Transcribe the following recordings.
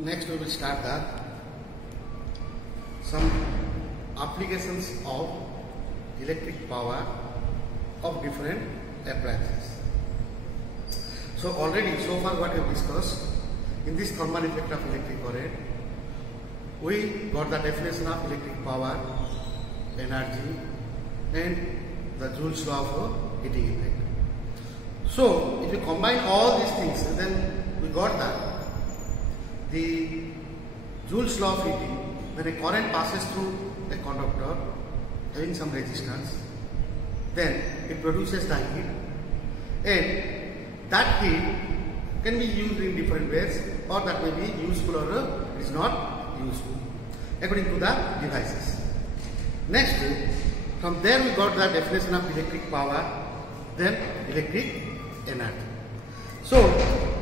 next we will start some applications of electric power of different appliances. So already so far what we have discussed in this thermal effect of electric current, we got the definition of electric power, energy and the Joule's law of heating effect. So if you combine all these things, then we got that the Joule's law of heating, when a current passes through a conductor having some resistance, then it produces the heat, and that heat can be used in different ways, or that may be useful or is not useful according to the devices. Next, from there we got the definition of electric power, then electric energy. So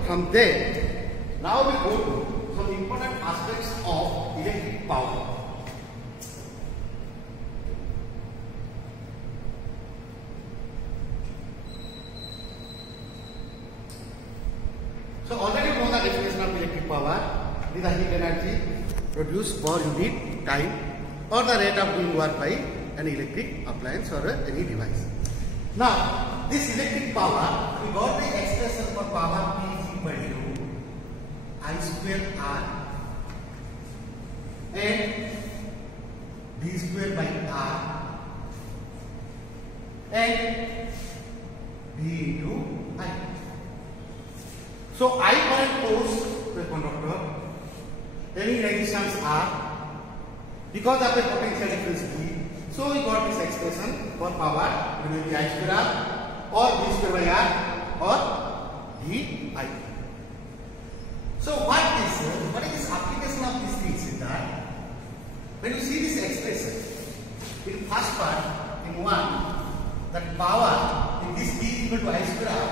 from there, now we go to some important aspects of electric power. So already know the definition of electric power is the heat energy produced per unit time or the rate of doing work by an electric appliance or any device. Now this electric power, we got the expression for power P is equal to I square R and V square by R and V into I. So I current flows to a conductor, any resistance R, because of the potential difference V. So we got this expression for power, it will be I square R or V square by R or V I. So what is this application of these things is that when you see this expression in first part in 1, that power in this V is equal to I square R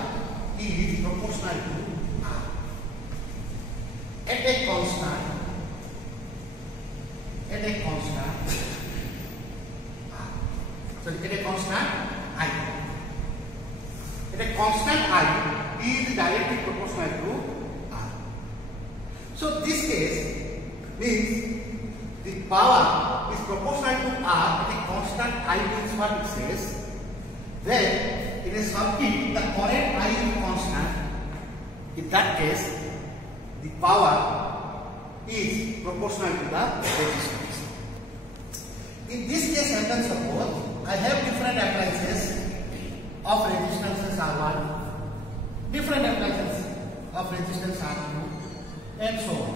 is proportional to R at a constant R. So at a constant I. At a constant I is directly proportional to R. So this case means the power is proportional to R at a constant I means what it says. Then in a circuit the current I is constant. In that case the power is proportional to the resistance. In this case, I can suppose I have different appliances of resistances R1, different appliances of resistance R2, and so on.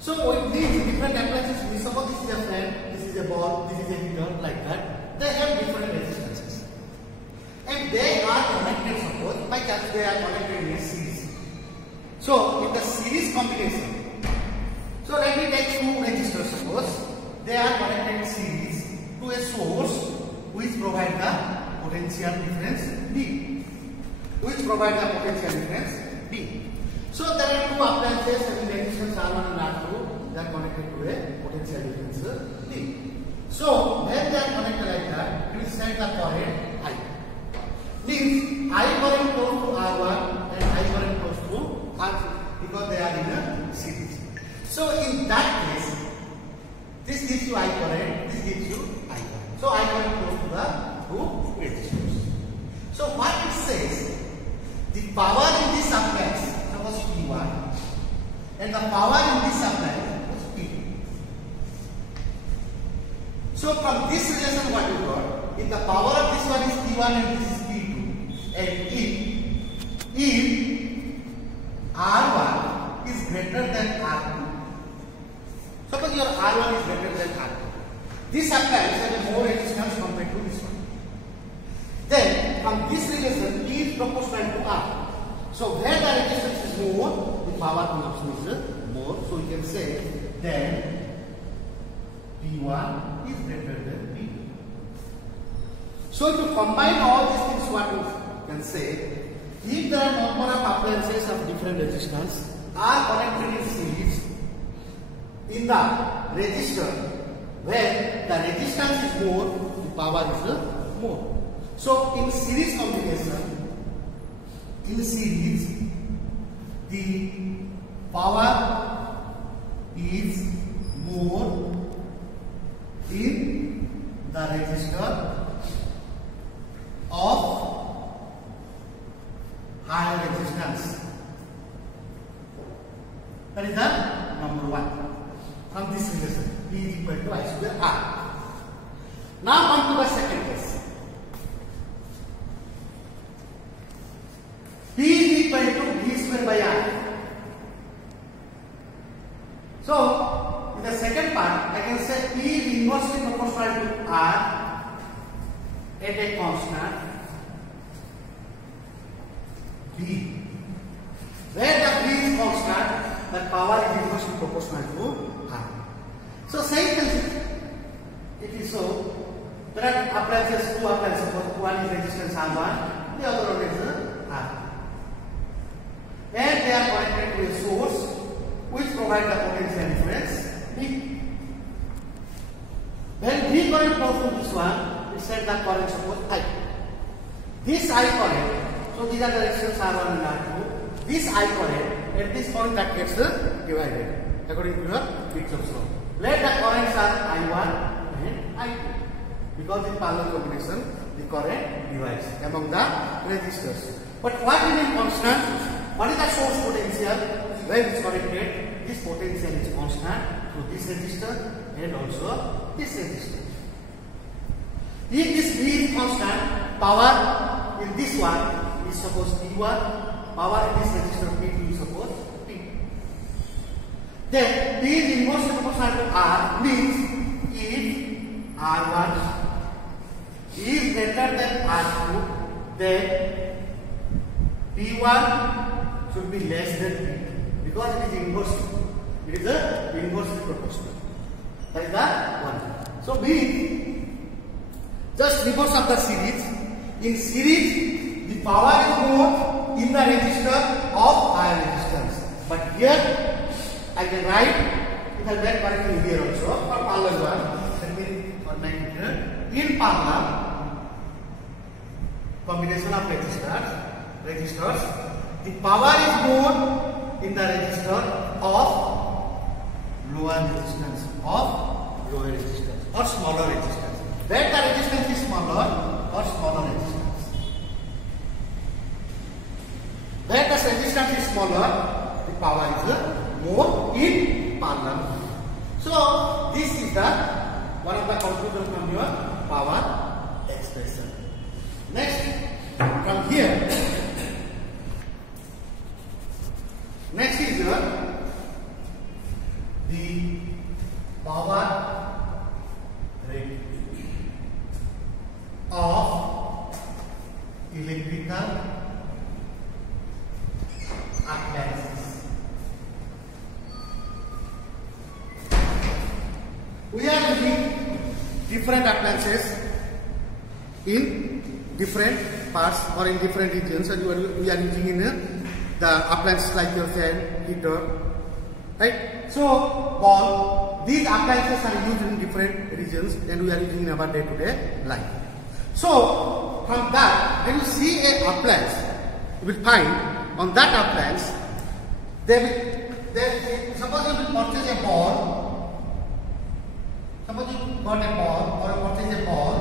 So with these different appliances, we suppose this is a fan, this is a ball, this is a heater, like that. They have different resistances, and they are connected. Suppose by chance they are connected in a series. So in the series combination, so let me take two resistors. Suppose they are connected in series to a source which provide the potential difference B. So there are two appliances having resistance R1 and R2. They are connected to a potential difference B. So when they are connected like that, we set the current I. Means I current goes to R1 and I current goes to R2 because they are in a series. So in that case, this gives you I current, this gives you I current. So I current goes to the two resistors. So what it says, the power in this appliance was P1 and the power in this appliance was P2. So from this relation what you got, if the power of this one is P1 and this is P2, and if R1 is greater than R2, suppose your R1 is greater than R2, this appliance has a more resistance compared to this one. Then from this relation P is proportional to R. So where the resistance is more, the power consumption is more. So you can say then P1 is greater than P2. So to combine all these things, what you can say, if there are number of appliances of different resistance are connected in series in the resistor, where the resistance is more, the power is more. So in series combination, in series, the power is more in the resistor of higher resistance. That is the number 1 from this relation. P is equal to I square R. Now come to the second case. P is equal to V square by R. So, in the second part, I can say P is inversely proportional to R at a constant V. Where the V is constant, the power is inversely proportional to R. So, same concept. It is so. There are appliances, 2 appliances. One is resistance R1, the other one is R. And they are connected to a source which provides the potential difference V. When V current flows through this one, it sends the current suppose I. This I current, so these are the resistance R1 and R2. This I current, at this point that gets divided according to your Kirchhoff's law. Let the currents are I1 and I2. Because in parallel combination, the current divides among the resistors. But what remains constant? What is the source potential? When it is connected, this potential is constant through this resistor and also this resistor. If this V is constant, power in this one is supposed P1, power in this resistor P2 is supposed P2. Then P is inversely proportional to R means if R1 is greater than R2, then P1 should be less than P2 because it is inversely. It is a inversely proportional. That is the one. So B, just reverse of the series. In series, the power is more in the resistor of higher resistance. But here, I can write with a bad correction here also for parallel one. Let me format it here. In parallel combination of resistors, the power is more in the resistor of lower resistance, or smaller resistance. Where the resistance is smaller or smaller resistance. Where the resistance is smaller, the power is more in parallel. So this is the one of the conclusions from your power expression. Next, from here, next is your the power rating of electrical appliances. We are using different appliances in different parts or in different regions, and we are using in the appliances like your fan, heater, right? So, these appliances are used in different regions, and we are using in our day-to-day life. So, from that, when you see a appliance, you will find on that appliance, suppose you will purchase a ball. Suppose you got a ball or purchase a ball.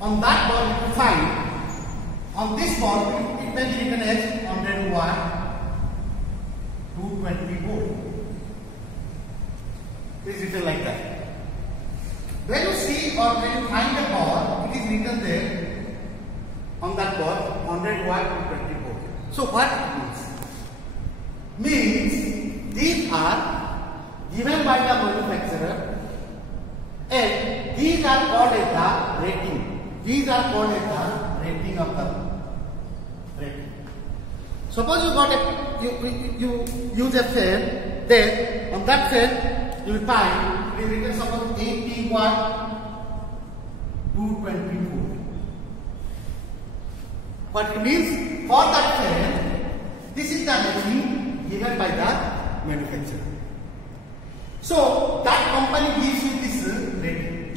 On that ball, you will find on this ball it may be written as 100 watt, 220 volt. It is written like that. When you see or when you find a ball, it is written there on that ball 100 watt, 220 volt. So what it means? Means these are given by the manufacturer. And these are called as the rating. These are called as the rating of the rating. Suppose you got you use a fan. Then on that fan you will find it is written suppose 80 watt, 220 volt. What it means for that fan, this is the rating given by the manufacturer. So that company gives you this rating,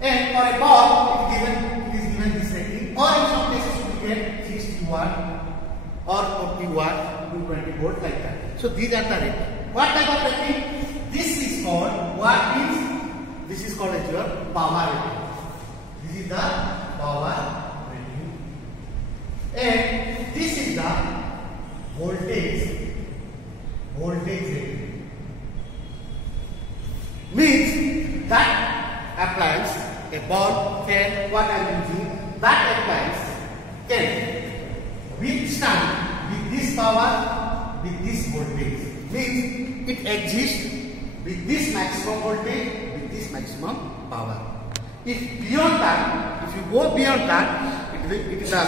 and for a ball it is given this rating, or in some cases you get 60 watt or 40 watt 220 volt like that. So these are the rating. What type of rating? This is called, what is, this is called as your power rating. This is the power rating. And this is the voltage rating. Means that appliance, a bulb, fan, what I am using, that appliance can withstand with this power, with this voltage. Means it exists with this maximum voltage, with this maximum power. If beyond that, if you go beyond that, it is the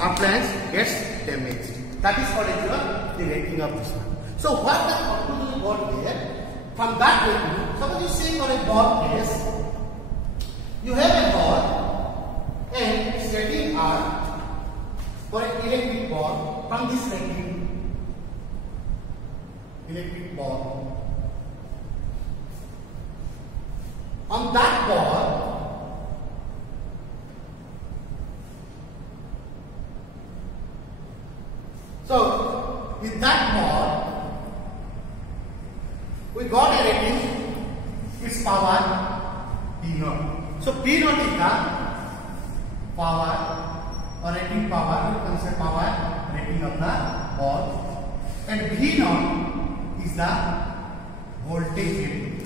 appliance gets damaged. That is called the rating of this one. So what the conclusion we got here? From that rating, suppose you say for a bulb case, you have a bulb and setting are for an electric bulb from this rating. Electric bulb. On that bulb, so with that bulb, we got a rating, its power P0. So P0 is the power or rating power, you can say power rating of the bulb, and V0 is the voltage rating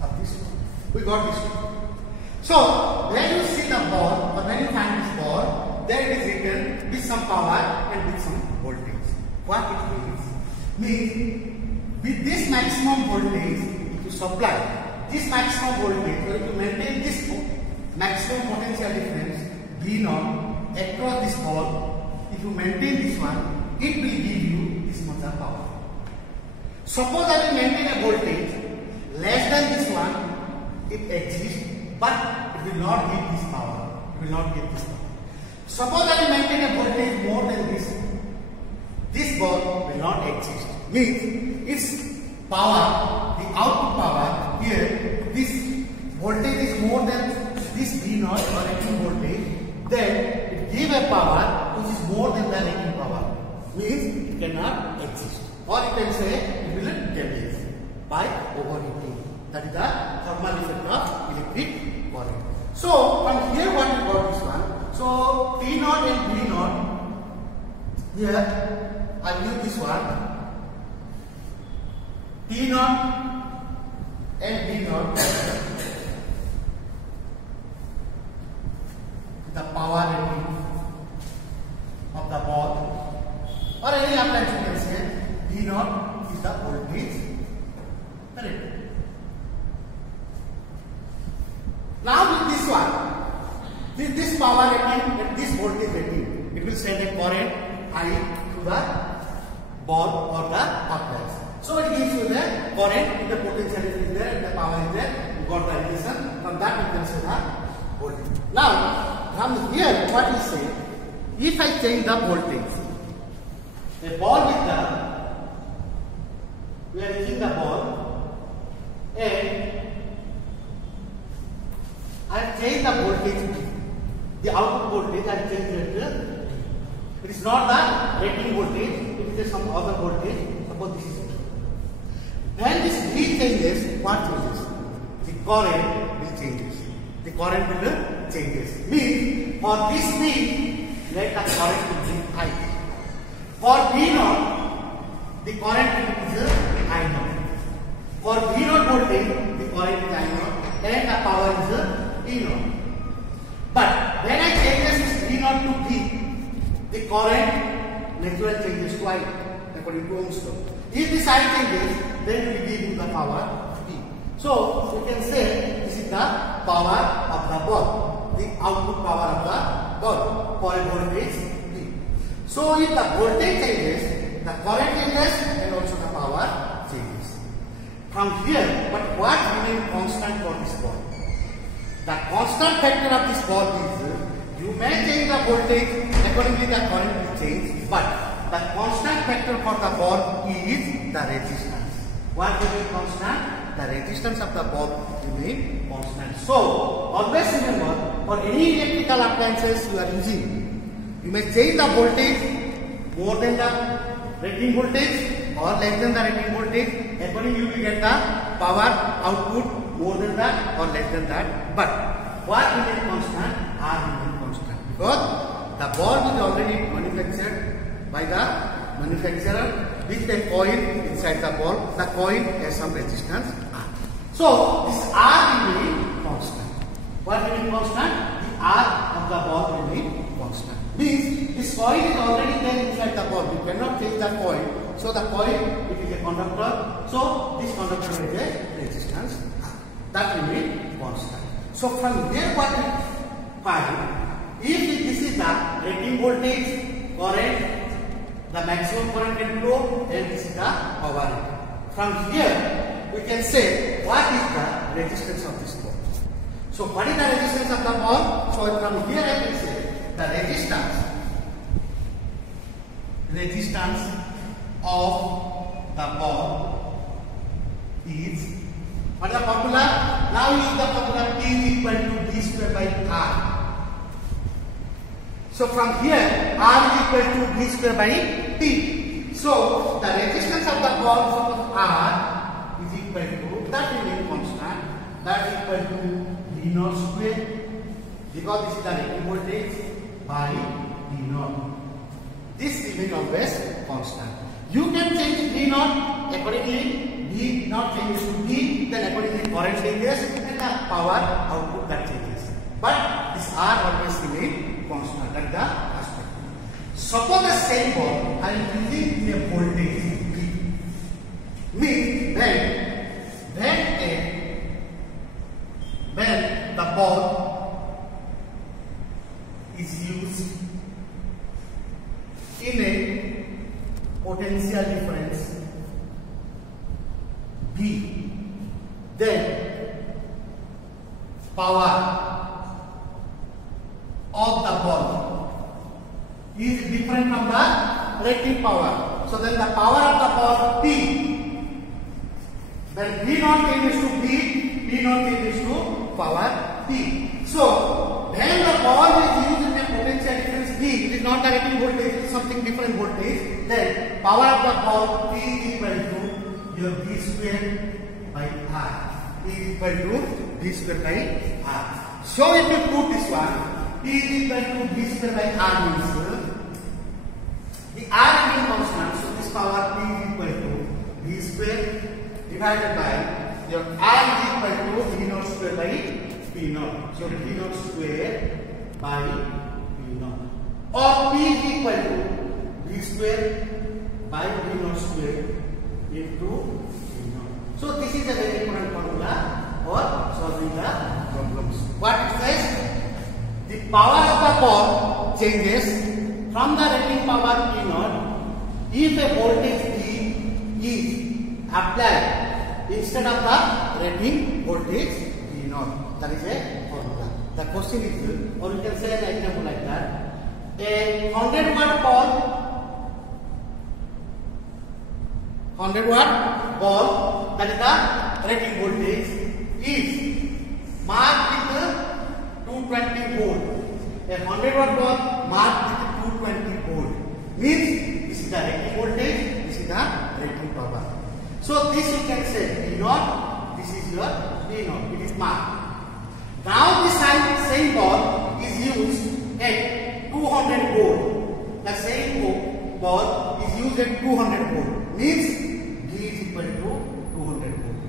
of this one. We got this one. So when you see the bulb or when you find this bulb, there it is written with some power and with some voltage. What it means with this maximum voltage, if you supply this maximum voltage, or if you maintain this maximum potential difference V0 across this bulb, if you maintain this one, it will give you this much of power. Suppose I will maintain a voltage less than this one, it exists, but it will not give this power. It will not give this power. Suppose I will maintain a voltage more than this bulb will not exist. Means its power, the output power here, this voltage is more than this V0 or rating voltage, then it gives a power which is more than the rating power. Means it cannot exist. Or you can say it will damage by overheating. That is the thermal effect of electric current. So from here what we got this one. So T0 and V0, here I use this one. T0 and V0, the power rating of the bulb, or any appliance you can say. V0 is the voltage rating. Now with this one, with this power rating and this voltage rating, it will send a current I to the bulb or the appliance. So it gives you the current, the potential is there, and the power is there. You got the relation. From that you can say the voltage. Now from here, what we say, if I change the voltage, a bulb with the, we are using the bulb, and I change the voltage, the output voltage, I change it. It is not the rating voltage, it is some other voltage. Suppose this is it. When this V changes, what changes? The current will changes. The current will changes. Means for this V, let the current will be I. For V0, the current will be I0. For V0 voltage, the current is I0 and the power is E0. But when I change this V0 to V, the current natural changes to I according to Ohm's law. If the sign changes, then we give you the power V. So you can say this is the power of the bulb, the output power of the bulb for a voltage V. So if the voltage changes, the current changes and also the power changes. From here, but what remains constant for this bulb? The constant factor of this bulb is you may change the voltage, accordingly the current will change, but the constant factor for the bulb is the resistance. What remains constant? The resistance of the bulb remains constant. So always remember, for any electrical appliances you are using, you may change the voltage more than the rating voltage or less than the rating voltage, accordingly you will get the power output more than that or less than that. But what remains constant? R remains constant, because the bulb is already manufactured by the manufacturer with a coil inside the bulb. The coil has some resistance R. So this R remains constant. What remains constant? The R of the bulb remains constant. Means this coil is already there inside the bulb. You cannot change the coil. So the coil, it is a conductor. So this conductor has a resistance R. That remains constant. So from there what we find, if this is the rating voltage, current, the maximum current can flow, and this is the power. From here we can say what is the resistance of this bulb. So what is the resistance of the bulb? So from here I can say the resistance of the bulb is, what is the formula? Now use the formula P is equal to V square by R. So from here R is equal to V square by T. So the resistance of the bulb, suppose R is equal to, that remains constant, that is equal to V naught square, because this is the rating voltage, by V naught. This remains always constant. You can change V naught accordingly. V naught changes to V, then accordingly current changes and the power output that changes. But this R always remains constant. That is the aspect. Suppose the same bulb I am using a voltage V. Means when the bulb is used in a potential difference V, then power of the bulb is different from the rating power. So then the power of the bulb P, when V naught changes to V, V naught changes to power P. So when the bulb is used in a potential difference V, it is not the rating voltage, it is something different voltage, then power of the bulb P is equal to your V square by R. P is equal to V square by R. So if you put this one, P is equal to V square by R means the R is constant. So this power P is equal to V square divided by your R is equal to V naught square by P naught. So V naught square by P naught. Or P is equal to V square by V naught square into V naught. So this is a very important formula for solving the problems. What it says? The power of the bulb changes from the rating power P naught if a voltage V is applied instead of the rating voltage V naught. That is a formula. The question is, or you can say an example like that: a 100-watt bulb, 100-watt bulb, that is the rating voltage, is marked with 220 volt. A 100-watt bulb marked with 220 volt means this is the rating voltage, this is the rating power. So this you can say V naught, this is your V naught, it is marked. Now this same bulb is used at 200 volt. The same bulb is used at 200 volt means V is equal to 200 volt.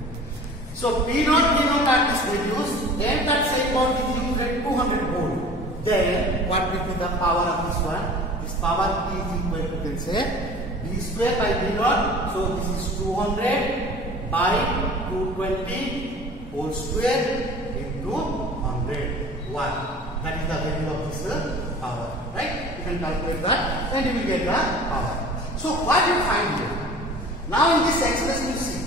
So P naught, V naught are this values, and that same bulb is used at 200 volt. Then what will be the power of this one? This power P is equal to, you can say, V square by V naught. So this is 200 by 220 whole square into 100. 1. That is the value of this power. Right? You can calculate that and you will get the power. So what you find here? Now in this expression you see,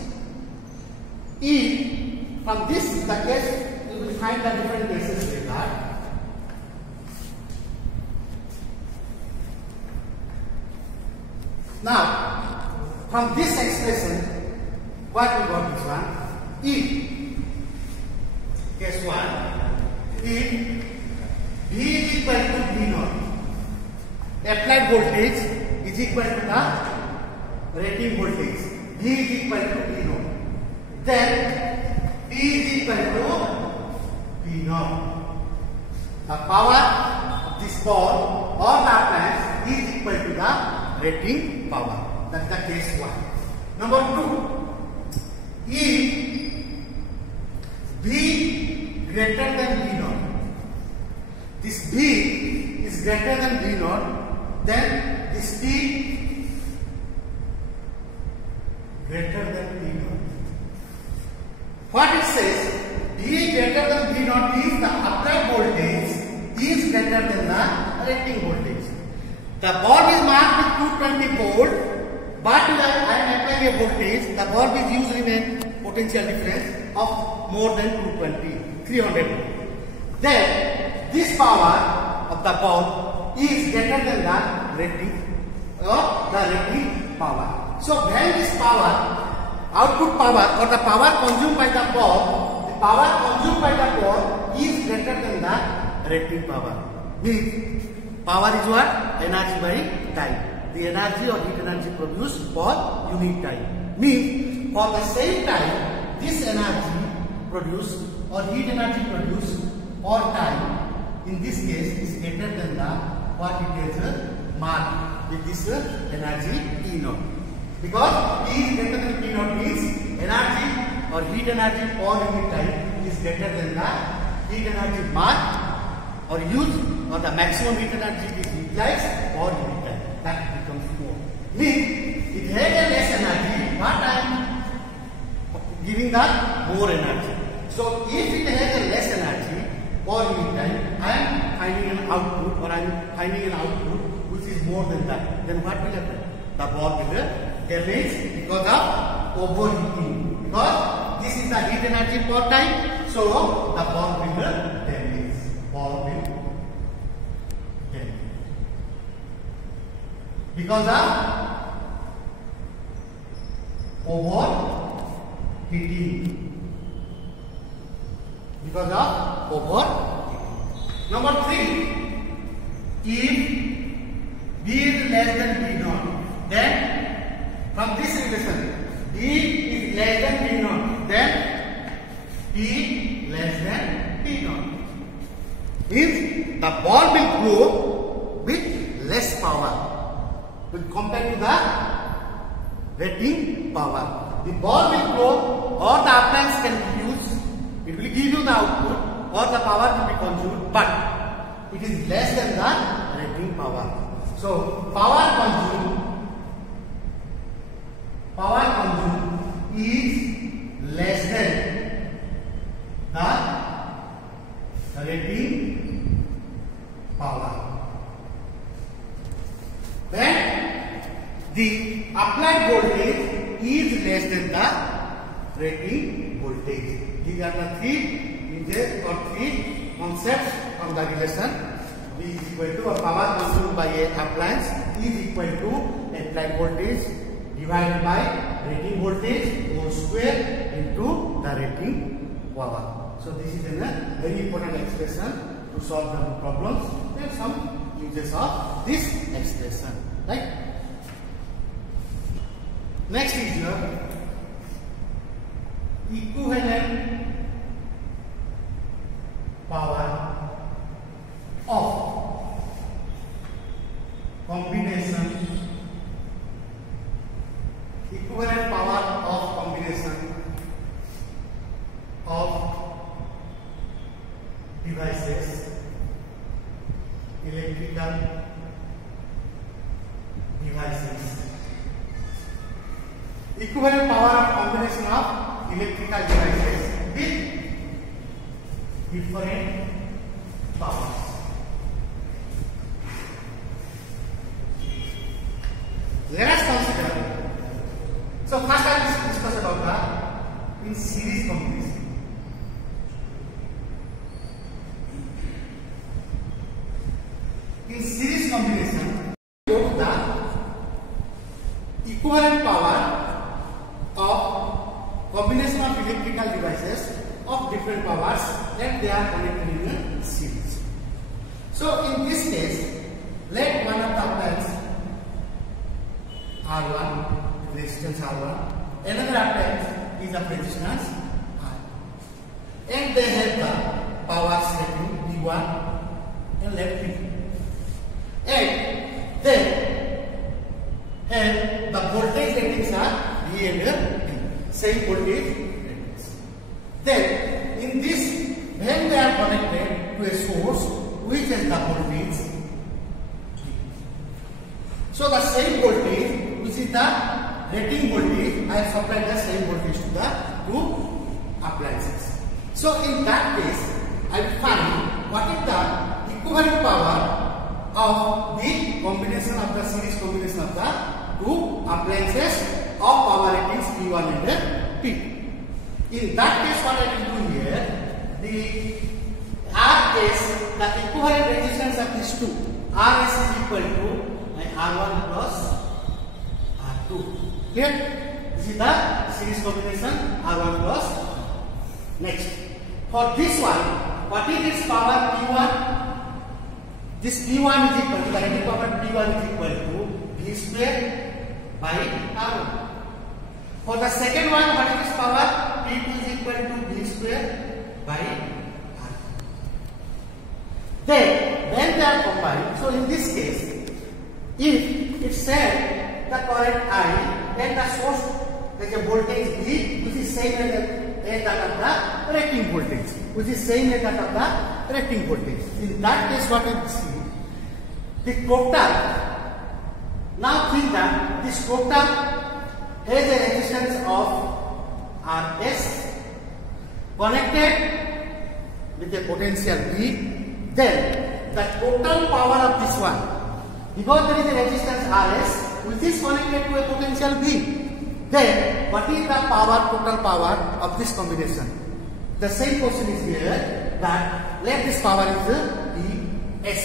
if from this the case you will find the different cases like that. Now from this expression what we got is one, if case 1, if V is equal to V naught, applied voltage is equal to the rating voltage. V is equal to P naught. Then P is equal to P naught. The power of this ball or the appliance is equal to the rating power. That's the case 1. Number 2. If V greater than V naught, this V is greater than V naught, then this P greater than V naught. What it says, V greater than V naught is the applied voltage is greater than the rating voltage. The bulb is marked with 220 volt, but I am applying a voltage. The bulb is usually a potential difference of more than 220, 300 volt. Then this power of the bulb is greater than the rating power. So when this power, output power or the power consumed by the bulb, the power consumed by the bulb is greater than the rating power. Means power is what? Energy by time. The energy or heat energy produced per unit time. Means for the same time, this energy produced or heat energy produced or time, in this case, is greater than the what it is marked with this energy E naught. Because E is greater than P naught means energy or heat energy per unit time is greater than the heat energy marked or used or the maximum heat energy is utilized per unit time. That becomes more. Means it has a less energy, but I am giving the more energy. So if it has a less energy per unit time, I am finding an output or I am finding an output which is more than that. Then what will happen? The bulb will damage because of overheating. Because this is the heat energy per time, so the bulb will damage. Bulb will damage because of overheating. Because of overheating. Number 3. If V is less than V naught, then from this relation, V is less than V naught, then P less than P naught. Means the bulb will glow with less power when compared to the rating power. The bulb will glow or the appliance can be used. It will give you the output or the power will be consumed, but it is less than the rating power. So power consumed is less than the rating power. Then the applied voltage is less than the rating voltage. These are the three images or three concepts from the relation. V is equal to, or power consumed by a appliance is equal to applied voltage divided by rating voltage whole square into the rating power. So this is a very important expression to solve the problems. There are some uses of this expression, right? Next is your equivalent power of combination, equivalent power of combination of devices, electrical devices. Equivalent power of combination of electrical devices with different powers. Let us consider. So first I will discuss about the in series combination. In series combination, go to the equivalent power of combination of electrical devices of different powers and they are connected in a series. So in this case, let one of the appliances R1 resistance R1. Another appliance is of resistance R. And they have the power setting P1 and left P2. And then have the voltage ratings are V and P. Same voltage ratings. Then in this, when they are connected to a source which has the voltage V. So the same voltage, which is the rating voltage, I have supplied the same voltage to the two appliances. So in that case, I will find what is the equivalent power of the combination of the series combination of the two appliances of power ratings P1 and P2. In that case, what I will do here, the R is the equivalent resistance of these two. RS is equal to R1 plus R2. Clear? This is the series combination R1 plus. Next, for this one, what is its power P1? This P1 is equal to, the rating power P1 is equal to V square by R1. For the second one, what is its power? P2 is equal to V square by R. Then, when they are combined, so in this case, if it said the current I and the source has a voltage V, which is same as that of the rating voltage, which is same as that of the rating voltage. In that case, what we see, the total. Now think that this total has a resistance of Rs connected with a potential V. Then the total power of this one, because there is a resistance Rs which is connected to a potential V. Then what is the power, total power of this combination? The same question is here, that let this power is Ps.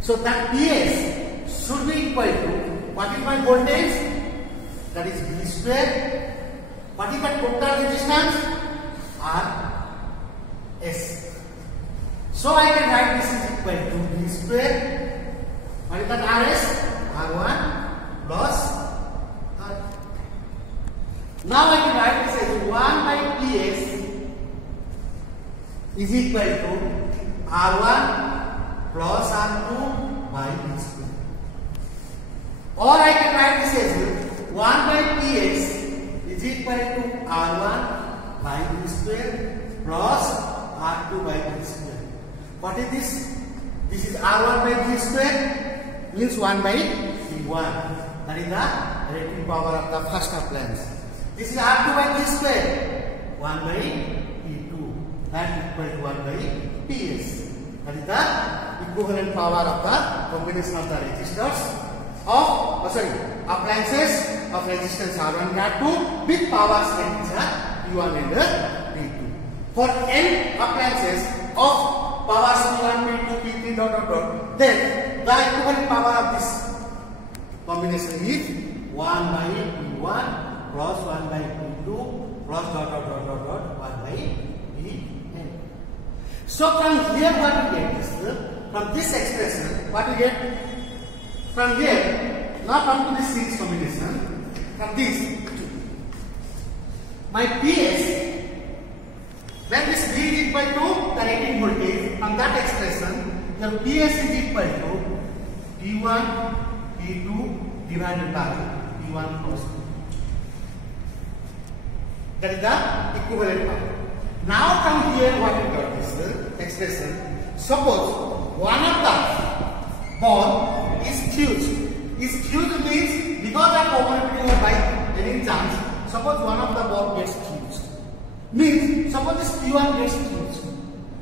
So that Ps should be equal to, what is my voltage? That is V square. What is the total resistance? Rs. So I can write this is equal to V square. What is that Rs? R1 plus R. Now I can write this as 1 by Ps is equal to R1 plus R2 by V square. Or I can write this as 1 by Ps is equal to R1 by V square plus R2 by V square. What is this? This is R1 by V square, means 1 by V1. That is the rating power of the first appliance. This is R2 by V square, 1 by P2. That is equal to 1 by Ps. That is the equivalent power of the combination of the resistors of, appliances of resistance R1 and R2 with powers ratings P1 and P2. For n appliances of powers P1, P2, P3, then the equivalent power of this combination is 1 by P1 plus 1 by P2 plus 1 by Pn. So from here what we get is, from this expression, what we get? From here, now come to this series combination. From this, my Ps, when this V is equal to the rating voltage, from that expression, your Ps is equal to P1, P2 divided by P1 plus P2. That is the equivalent power. Now from here, what we got this expression. Suppose one of the ball is fused. Is fused means because of overlapping or by any chance, suppose one of the ball gets fused. Means suppose this P1 gets fused.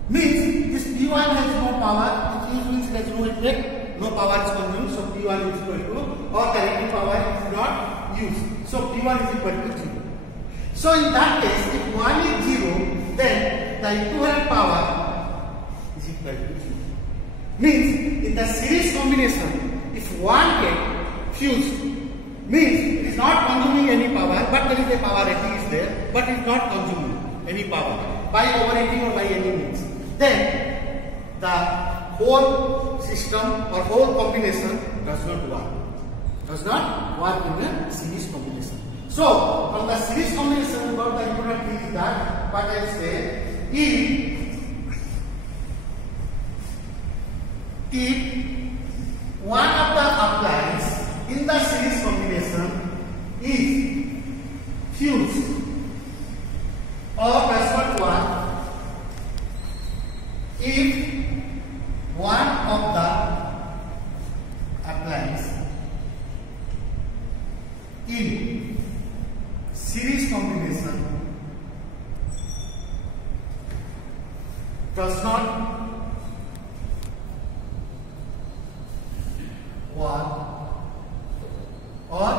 Means this P1 has no power. Fused means it has no effect, no power is consumed. So P1 is equal to, or the rating power is not used. So P1 is equal to 0. So in that case, if 1 is 0, then the equivalent power is equal to 0. Means in the series combination, if one gets fused, means it is not consuming any power, but there is a power rating is there, but it is not consuming any power by overheating or by any means. Then the whole system or whole combination does not work. Does not work in a series combination. So from the series combination, what the important thing is that what I say, if one of the appliance in the series combination is fused or transferred one, if one of the appliance in series combination does not work or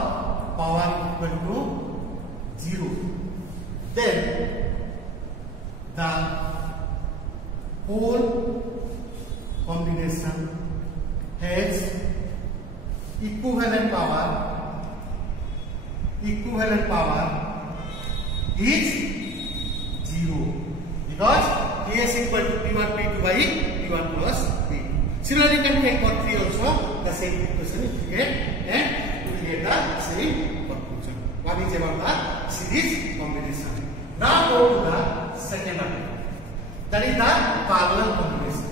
power equal to 0, then the whole combination has equivalent power is 0 because Ps equal to P1 P2 by P1 plus P2. Similarly, you can take for 3 also the same equation you get, and you will get the same conclusion. One is about the series combination. Now go to the second one, that is the parallel combination.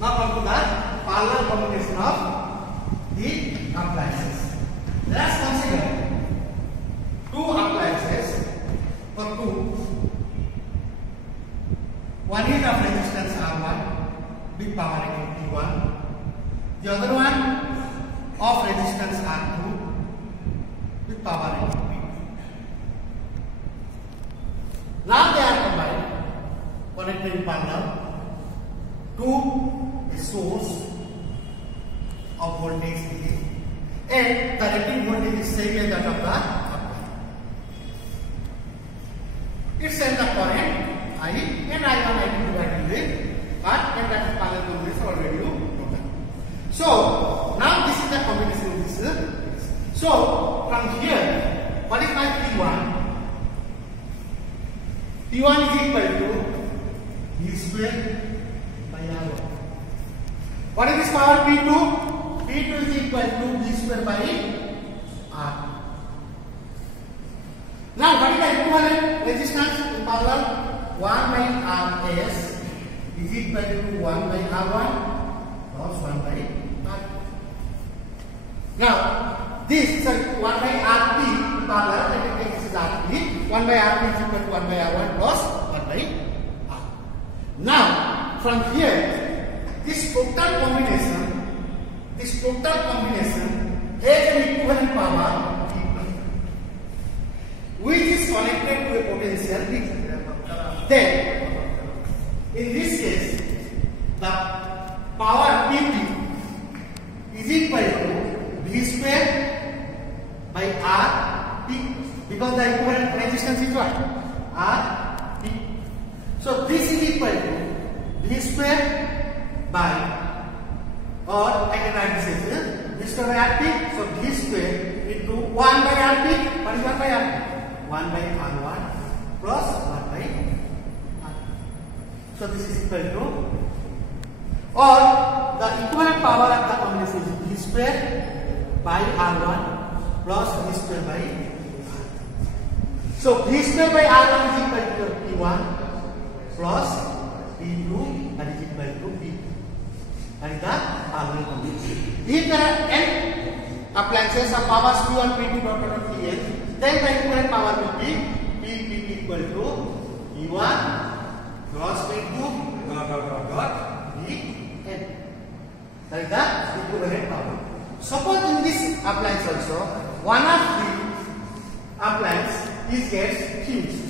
Now come to the parallel combination of the appliances. Let us consider two appliances for two. One is of resistance R1 with power rating P1. The other one of resistance R2 with power rating P2. Now they are combined, connected in parallel to a source of voltage A, and the rating voltage is same as that of the appliance. It sends the current I and I1 I2 divided with R, and that is parallel combination already you know that. So now this is the combination of this. So from here, what is my P1? P1 is equal to V square by R1. What is this power P2? P2 is equal to V square by R. Now what is the equivalent resistance in parallel? 1 by Rs is equal to 1 by R1 plus 1 by R2. Now this is 1 by Rp in parallel, let me take this is Rp. 1 by Rp is equal to 1 by R1 plus 1 by R. Now from here, this total combination has an equivalent power which is connected to a potential V. Then in this case, the power Pp is equal to V square by Rp, because the equivalent resistance is what? Rp. So this is equal to V square by, or I can write this as V square by Rp. So V square into 1 by Rp. What is 1 by Rp? 1 by R1 plus 1 by R. So this is equal to, or the equivalent power of the combination is V square by R1 plus V square by R. So V square by R1 is equal to P1 plus P2, that is equal to P2. That is the parallel combination. If there are n appliances of powers P1, P2, Pn, then the equivalent power will be P equal to P1 plus P2 Pn. That is the equivalent power. Suppose in this appliance also, one of the appliance is gets fused.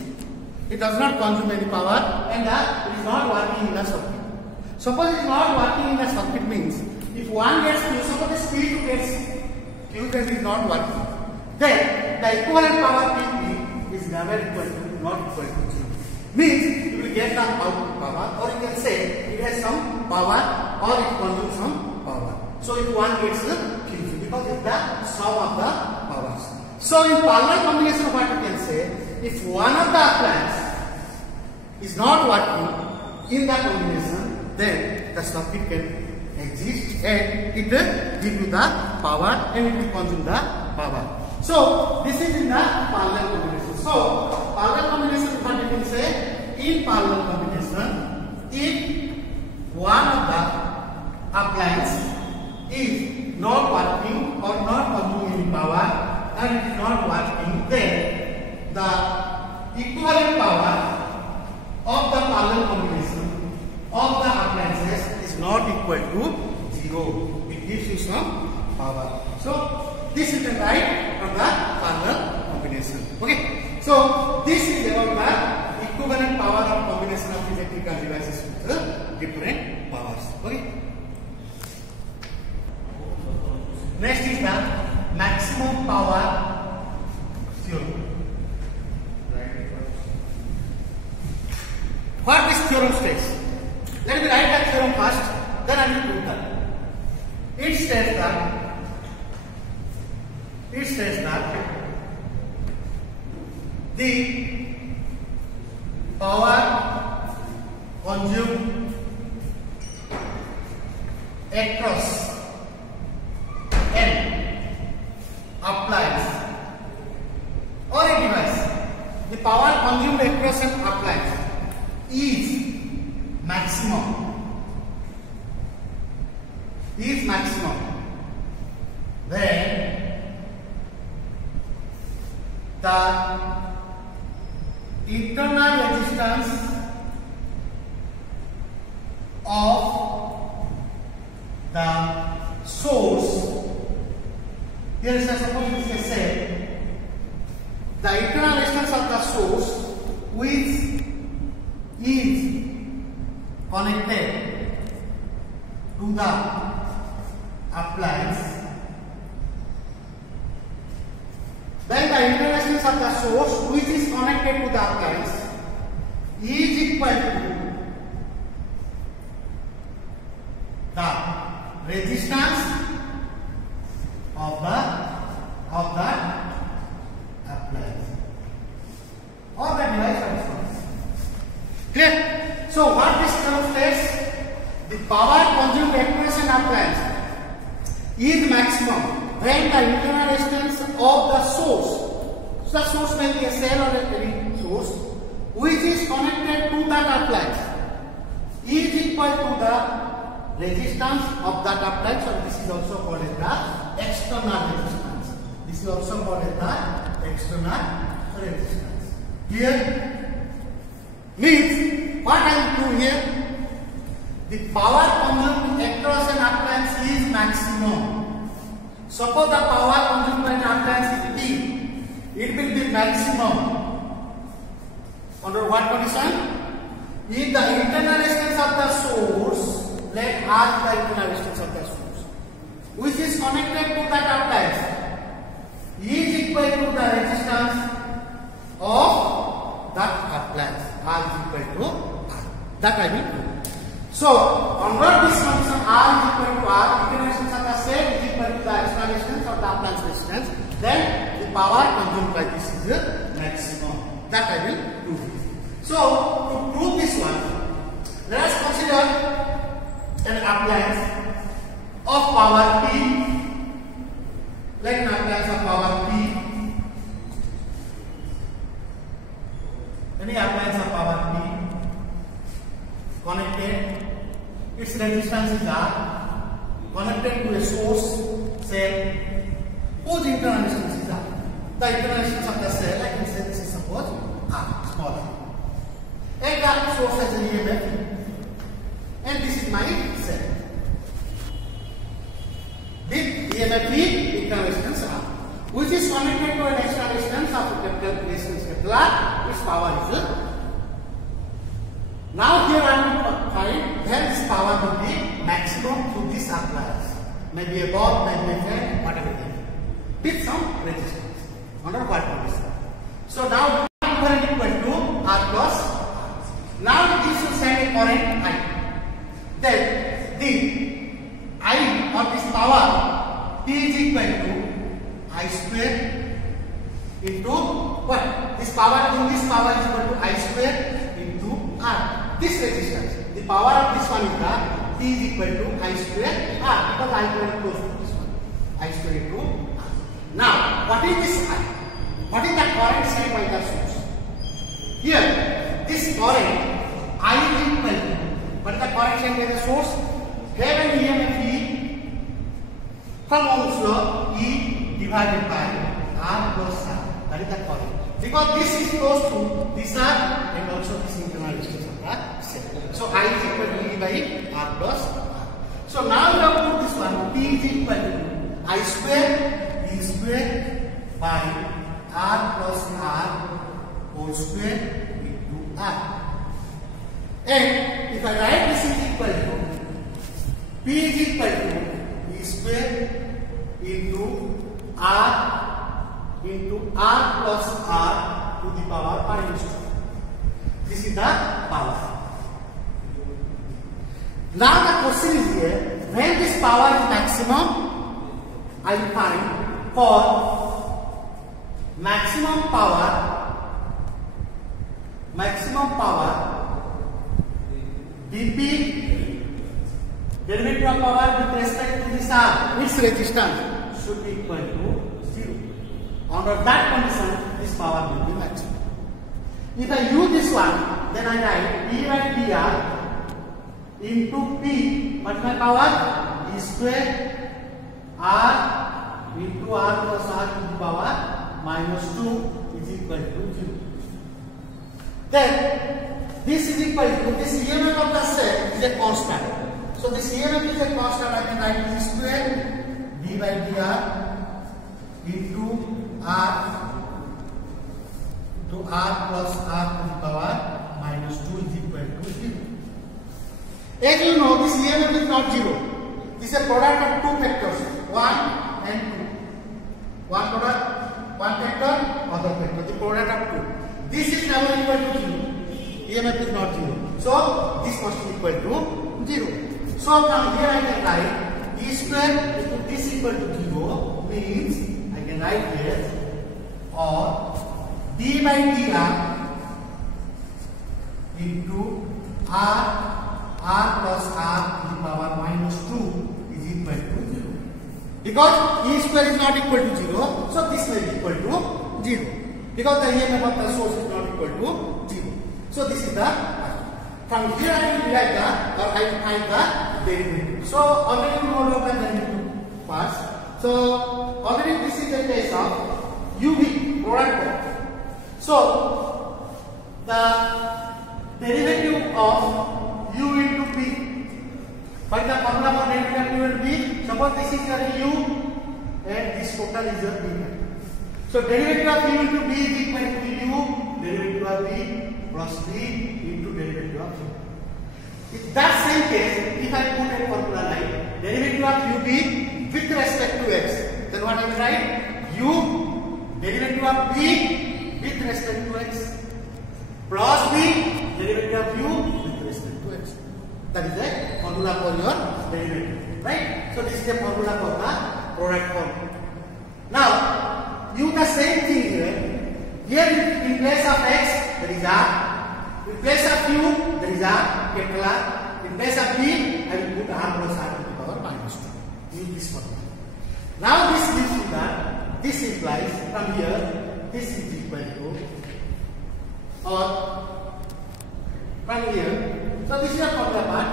It does not consume any power, and it is not working in the circuit. Suppose it is not working in the circuit means, if one gets fused, suppose the P2 gets fused and is not working, then the equivalent power Pp is never equal to, not equal to 0. Means you will get the output power, or you can say it has some power or it consumes some power. So if one gets fused, because it's the sum of the powers. So in parallel combination, what you can say, if one of the appliance is not working, in the combination, then the circuit can exist and it will give you the power and it will consume the power. So this is in the parallel combination. So parallel combination, what you can say, in parallel combination, if one of the appliance is not working or not consuming any power and it is not working, then the equivalent power of the parallel combination of the appliances is not equal to 0. It gives you some power. So this you can write from the parallel combination. Okay. So this is about the equivalent power of combination of electrical devices with different powers. Okay. Next is the maximum power theorem. What this theorem states? Let me write the theorem first, then I will prove that. It states that the power consumed across an appliance or a device, the power consumed across an appliance is maximum. Then the internal resistance of the source, here suppose it is said, the internal resistance of the source which is connected to the appliance, then the internal resistance of the source which is connected to the appliance is equal to the resistance of the appliance or the device or source. Clear? So what this term states, the power consumed across an appliance is maximum when the internal resistance of the source, so the source may be a cell or any source, which is connected to that appliance, is equal to the resistance of that appliance, or this is also called as the external resistance. This is also called as the external resistance. Here means what I will do here, the power consumed across an appliance is maximum. Suppose the power consumed by an appliance is P, it will be maximum. Under what condition? If the internal resistance of the source, let R be the internal resistance of the source, which is connected to that appliance, is equal to the resistance of that appliance. R is equal to R. That I will do. So, under this condition, R is equal to R, internal resistance of the cell is equal to the external resistance of the appliance resistance, then the power consumed by this is the maximum. That I will prove. So, to prove this one, let us consider an appliance of power P. Let an appliance of power P. Any appliance of power P connected, its resistance is R, connected to a source cell whose internal resistance is R. The internal resistance of the cell, I can say this is suppose R, small r. And the source has an EMF, and this is my cell. With EMF is internal resistance R, which is connected to an external resistance of capital resistance capital R, its power is now here I will find where this power will be maximum through this appliance. Maybe a bulb, maybe a fan, whatever it is. With some resistance. Under what condition? So now current equal to R plus R. Now this will send a current I. Then the I of this power P is equal to I square into what? This power in this power is equal to I square into R. This resistance. power of this one is the t is equal to I square r, because I is close to this one. I square into r. Now, what is this I? What is the current sent by the source? Here, this current I is equal to, what is the current sent by the source? Have an EMF E from Ohm's law, E divided by R plus R. That is the current. Because this is close to this R and also this internal resistance of the cell. So I is equal to E by R plus R. So now we have put this one, T is equal to I square E square by R plus R whole square into R. And if I write this is equal to P is equal to E square into R plus R to the power minus 2. This is the power. Now the question is here, when this power is maximum, I will find for maximum power dP derivative of power with respect to this R, its resistance should be equal to 0. Under that condition, this power will be maximum. If I use this one, then I write P by dr into P, but my power is square R into R plus R to the power minus 2 is equal to 0. Then this is equal to, this EMF of the cell is a constant. So this EMF is a constant, I can write E square d by dr into R plus R to the power minus 2 is equal to 0. As you know, this EMF is not 0. This is a product of two factors, 1 and 2. One product, one factor, other factor, the product of 2. This is never equal to 0. EMF is not 0. So this must be equal to 0. So from here I can write E square into this equal to 0 means I can write here or d by dr into R plus R to the power minus 2 is equal to 0. Because E square is not equal to 0, so this will be equal to 0. Because the EMF of the source is not equal to 0. So this is the, from here I will derive the, or I will find the derivative. So already we know the derivative parts. So already this is the case of UV, product. So the derivative of U into P. Find the formula for derivative of U into P. Suppose this is your U and this total is your P. So derivative of U into P is equal to U derivative of P plus P into derivative of U. In that same case, if I put a formula like derivative of UP with respect to x, then what I will write? U derivative of P with respect to x plus P derivative of U with respect to x. That is the formula for your derivative, right? So this is the formula for the product formula. Now, use the same thing here. Here in place of x, there is R. In place of U, there is R, capital R. In place of P, I will put R plus R to the power minus 2. Use this formula. Now this gives you that this implies from here, this is equal to, or from here, so this is a formula part.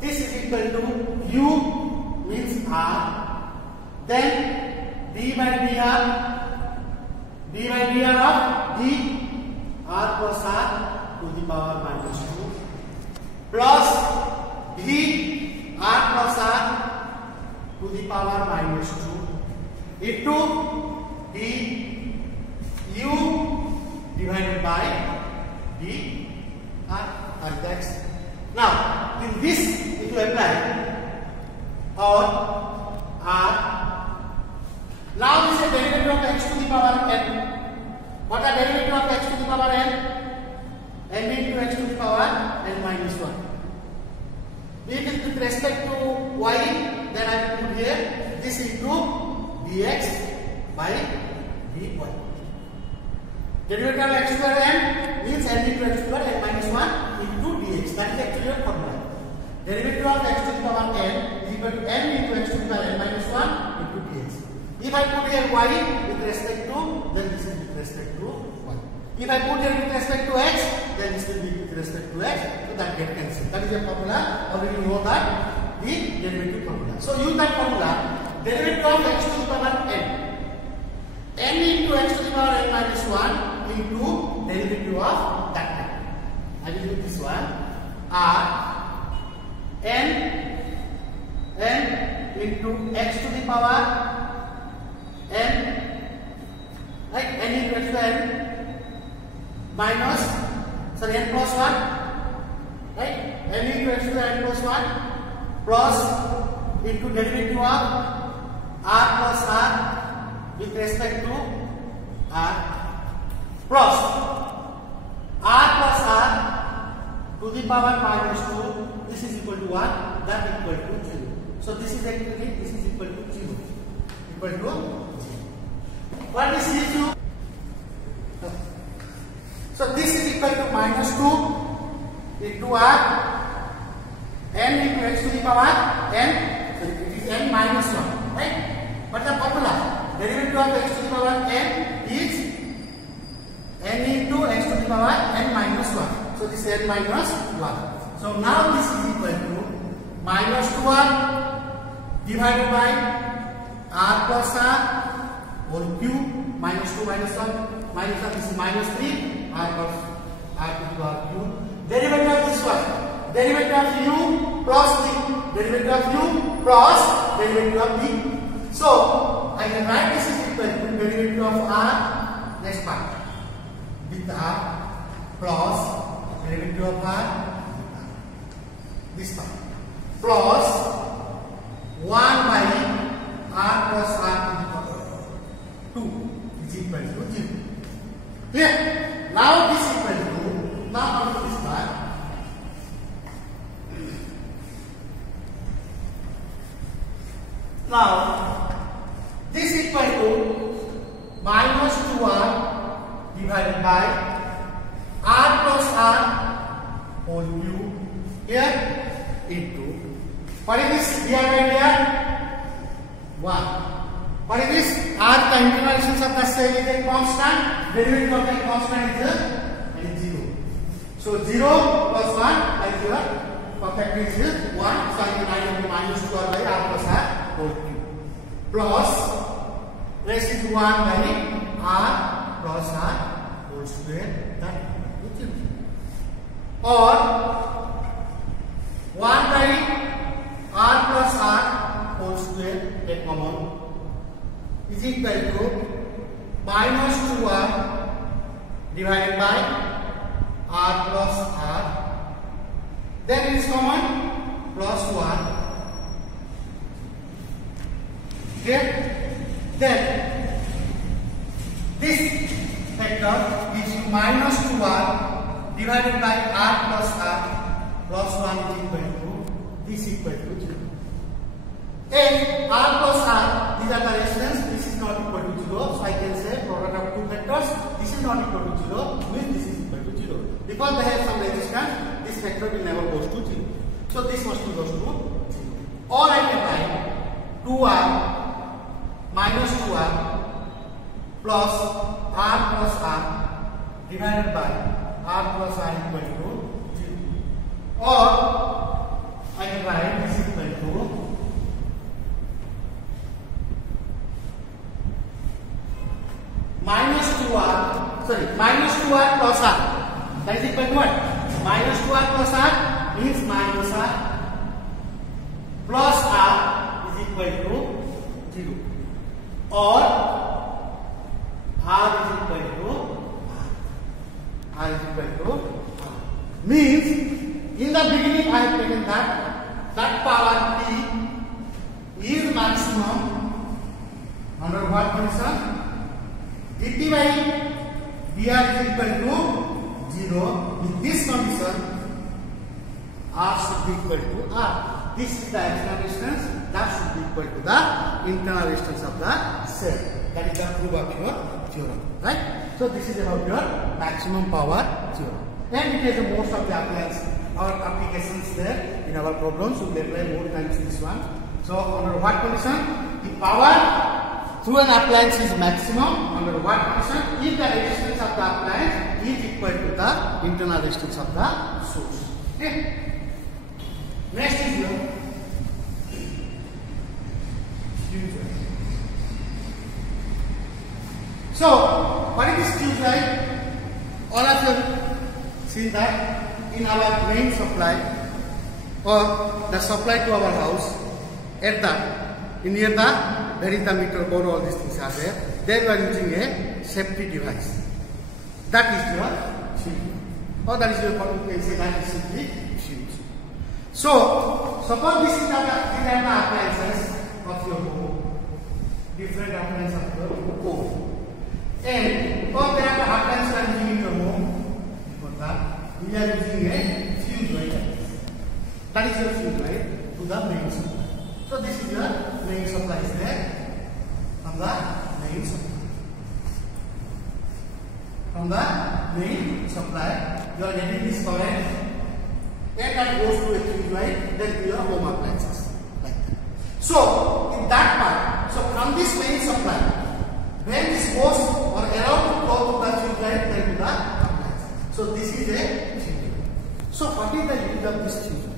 This is equal to U means R, then d by dr of d R plus R to the power minus 2 plus d R plus R to the power minus 2 into d U divided by d R as x. Now in this if you apply or R, now this is a derivative of x to the power n. What are derivative of x to the power n? N into x to the power n minus 1. If it is with respect to y, then I will put here this into dx by dy. Derivative of x square n means n into x square n minus 1 into dx. this. That is actually your formula. Derivative of x to the power n is equal to n into x to the power n minus 1 into dx. If I put here y with respect to, then this is with respect to y. If I put here with respect to x, then this will be with respect to x. So that get cancelled. That is your formula. Already you know that the derivative formula. So use that formula. Derivative of x to the power n. N into x to the power n minus 1 into derivative of that term. I will do this one. R n into x to the power n, right? N into x to n minus, sorry, n plus 1, right? N into x to the n plus 1 plus into derivative of r plus r with respect to r plus r plus r to the power minus 2. This is equal to 1, that equal to 0. So this is actually, this is equal to 0. Equal to 0. What is this 2? So this is equal to minus 2 into r n into x to the power n. So it is n minus 1, right? But the formula, derivative of x to the power n is n into x to the power n minus 1. So this is n minus 1. So now this is equal to minus 2r divided by r plus r whole cube, minus 2 minus 1 minus 1, this is minus 3 r plus r to the power cube. Derivative of this one, derivative of u plus the derivative of u plus derivative of v. So I can write this is equal to derivative of r, next part, with r plus derivative of r, this part, plus 1 by r plus r to the power 2 is equal to 0. Clear? Now this is equal to, now on to this part. Now this is equal to minus 2r divided by r plus r whole cube here into, what is this dr by dr? 1. What is this? R the internal distance of the cell is a constant, derivative of the constant is 0. So 0 plus 1 is your perfect is 1. So I can write it minus 2r by r plus r whole cube plus rest is 1 by r plus r whole square, that is 0. Or 1 by r plus r whole square, get common, is equal to minus 2r divided by r plus r, then it is common, plus 1. Okay? Then this factor gives you minus 2r divided by r plus r plus 1 is equal to, this equal to 0. And r plus r, these are the resistance, this is not equal to 0. So I can say product of two factors, this is not equal to 0, means this is equal to 0. Because they have some resistance, this factor will never goes to 0. So this must be goes to 0. Or I can write 2r minus 2r plus r plus r divided by r plus r equal to 0. Or I can write this equal to minus 2r plus r, that is equal to what? Minus 2r plus r means minus r plus r is equal to 0. Or r is equal to r is equal to r. Means in the beginning I have taken that power p is maximum under what condition? dt by dr is equal to 0. In this condition, r should be equal to r. This is the external resistance, that should be equal to the internal resistance of the cell. That is the proof of your theorem, right? So this is about your maximum power theorem, and it is most of the appliance our applications there in our problems. We will apply more times this one. So under what condition? The power through an appliance is maximum. Under what condition? If the resistance of the appliance is equal to the internal resistance of the source. Okay. Next is your fuse wire. So what is this fuse wire? All of you see that in our main supply or the supply to our house, at that near the where is the meter board, all these things are there. There we are using a safety device. That is your fuse, or that is your, you can say that is simply fuse. So suppose this is the appliances of your home, different appliances of your home. And for that appliance are using in your home, for that we are using a fuse wire. That is your fuse wire to the main supply. So this is your main supply is there from the main supply. From the main supply, you are getting this current, and that goes to a fuse wire, then to your home appliances like that. So in that part, so from this main supply, when this goes or allowed to go to the fuse wire, then to the appliance. So this is a fuse wire. So what is the use of this fuse wire?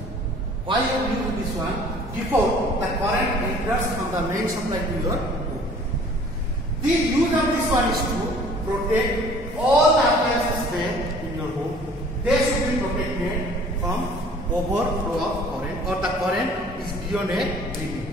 Why you use this one? Before the current enters from the main supply to your home. The use of this one is to protect all the appliances there in your home. They should be protected from overflow of current, or the current is beyond a limit.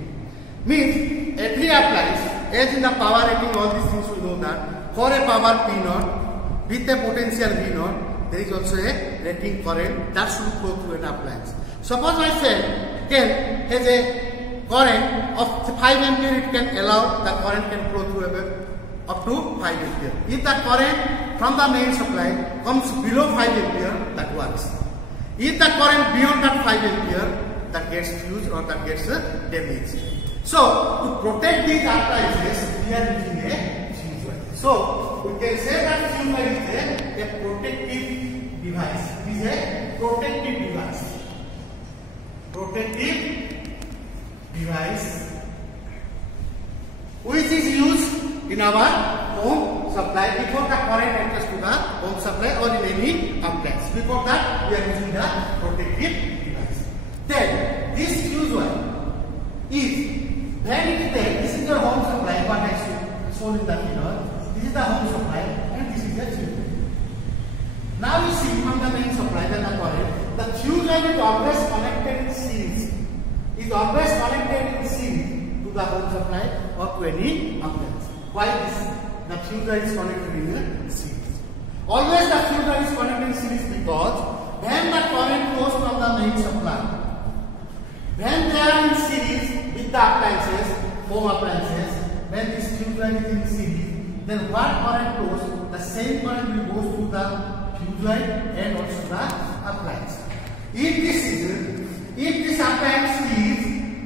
Means every appliance, as in the power rating, all these things we know that for a power P0 with a potential V0, there is also a rating current that should flow through an appliance. Suppose my fan has a current of 5 ampere, it can allow the current can flow through up to 5 ampere. If the current from the main supply comes below 5 ampere, that works. If the current beyond that 5 ampere, that gets fused or that gets damaged. So to protect these appliances, we are using a fuse wire. So we can say that fuse wire is a protective device. It is a protective device. Protective device which is used in our home supply before the current enters to the home supply or in any appliance. Before that, we are using the protective device. Then this fuse wire is when it is there. This is your home supply. What I shown in the figure. This is the home supply and this is the fuse wire. Now you see from the main supply, then the current. The fuse wire is always connected in series. Is always connected in series to the home supply or to any appliance. Why this? The fuse wire is connected in series. Always the fuse wire is connected in series because when the current goes from the main supply, when they are in series with the appliances, home appliances, when this fuse wire is in series, then what current goes? The same current will go to the fuse wire and also the appliance. If this appliance is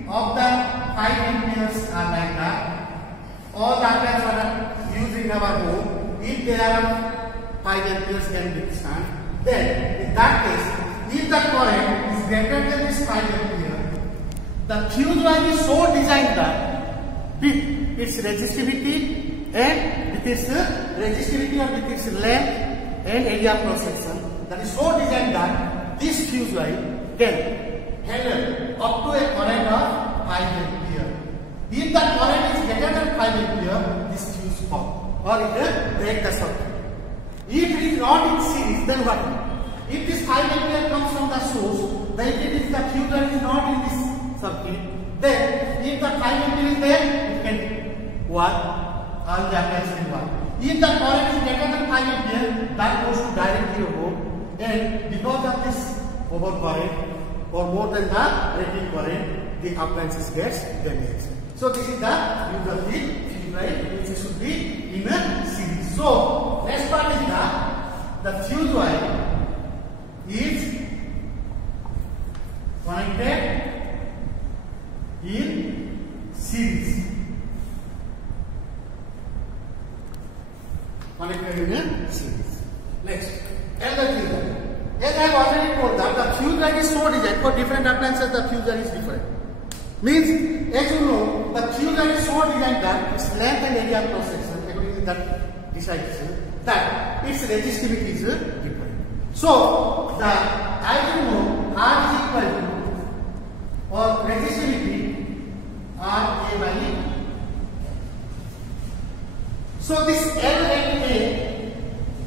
of the 5 amperes are like that, all the appliances are used in our home, if they are 5 amperes can withstand, then in that case, if the current is greater than this 5 ampere, the fuse wire is so designed that with its resistivity and with its resistivity or with its length and area cross section, that is so designed that this fuse wire can handle up to a current of 5 ampere. If the current is greater than 5 ampere, this fuse falls or it will break the circuit. If it is not in series, then what? If this 5 ampere comes from the source, then if it is the fuse wire is not in this circuit, then if the 5 ampere is there, it can work, all the appliances can work. If the current is greater than 5 ampere, that goes to directly your home, and because of this overcurrent or more than the rating current, the appliances gets damaged. So this is the use of the fuse wire, which should be in a series. So next part is the fuse wire is connected in series. Connected in a series. Next, another thing. As I have already told that the fuse wire is so designed for different appliances. The fuse wire is different. Means, as you know, the fuse wire is so designed that its length and area of cross section, according to that decides that its resistivity is different. So the as you know, R is equal to or resistivity R A by E. So this L and A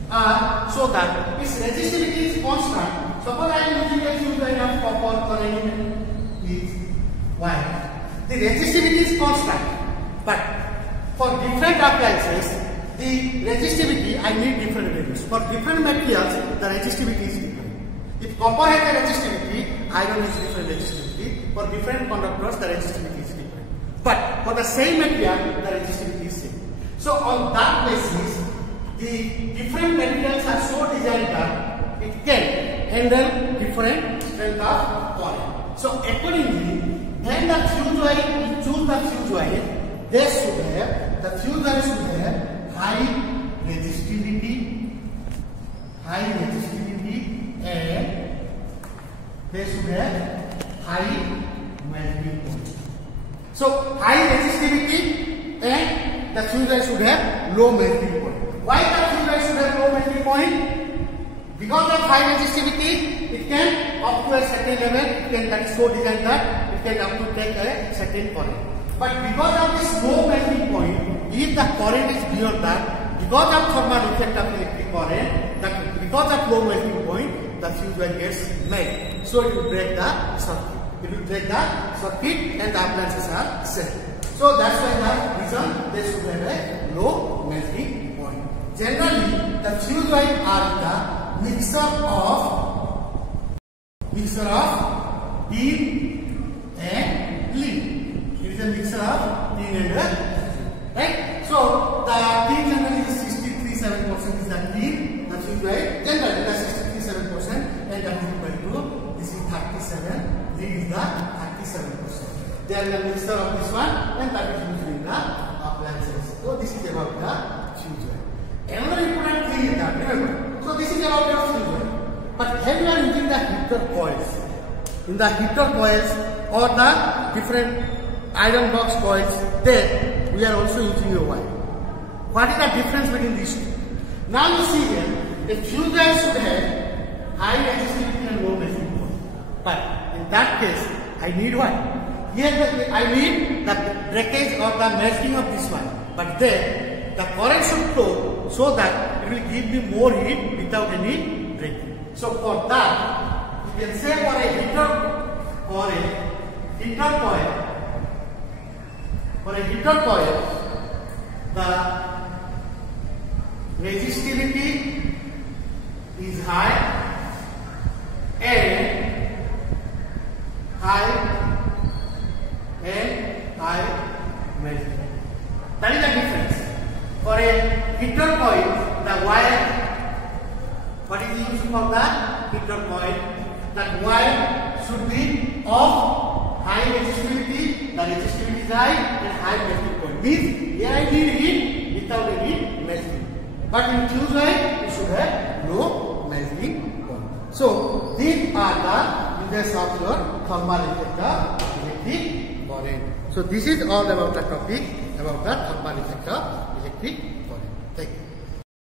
are so that its resistivity is constant. Suppose I am using a fuse wire of copper or any is wire. The resistivity is constant, but for different appliances, the resistivity I need different values. For different materials, the resistivity is different. If copper has a resistivity, iron has different resistivity. For different conductors, the resistivity is different. But for the same material, the resistivity is same. So on that basis, the different materials are so designed that it can handle different strength of current. So accordingly, when the fuse wire, we choose the fuse wire, they should have, the fuse wire should have high resistivity and they should have high melting point. So high resistivity and the fuse wire should have low melting point. Why the fuse wire should have low melting point? Because of high resistivity, it can up to a certain level, it can that is so designed that it can up to take a certain current. But because of this low melting point, if the current is beyond that, because of thermal effect of electric current, because of low melting point, the fuse wire gets melted. So it will break the circuit. It will break the circuit and the appliances are safe. So that's why the reason they should have a low melting point. Generally, the fuse wire are the mixture of tin and lead. It is a mixture of tin and lead. Right? So the tin generally is 63.7% is the tin. The fuse wire generally is 63.7% and that is equal to this is 37. Lead is the 37%. They are the mixture of this one and that is used in the appliances. So this is about the fuse wire. Another important thing is that remember. So this is about your fuse wire. But when you are using the heater coils, in the heater coils or the different iron box coils, then we are also using a wire. What is the difference between these two? Now you see here, a fuse wire should have high resistivity and low melting point. But in that case, I need what? Here I need the breakage or the melting of this one. But then the current should flow so that it will give me more heat without any breaking. So for that, you can say for a heater coil, the resistivity is high and high melting. That is the difference. For a heater coil, the wire, what is used for the heater coil? That wire should be of high resistivity, the resistivity is high and high melting point. Means here I need heat without any melting. But in fuse wire, you should have no melting point. So these are the uses of your thermal effect of electric current. So this is all about the topic about the thermal effect of electric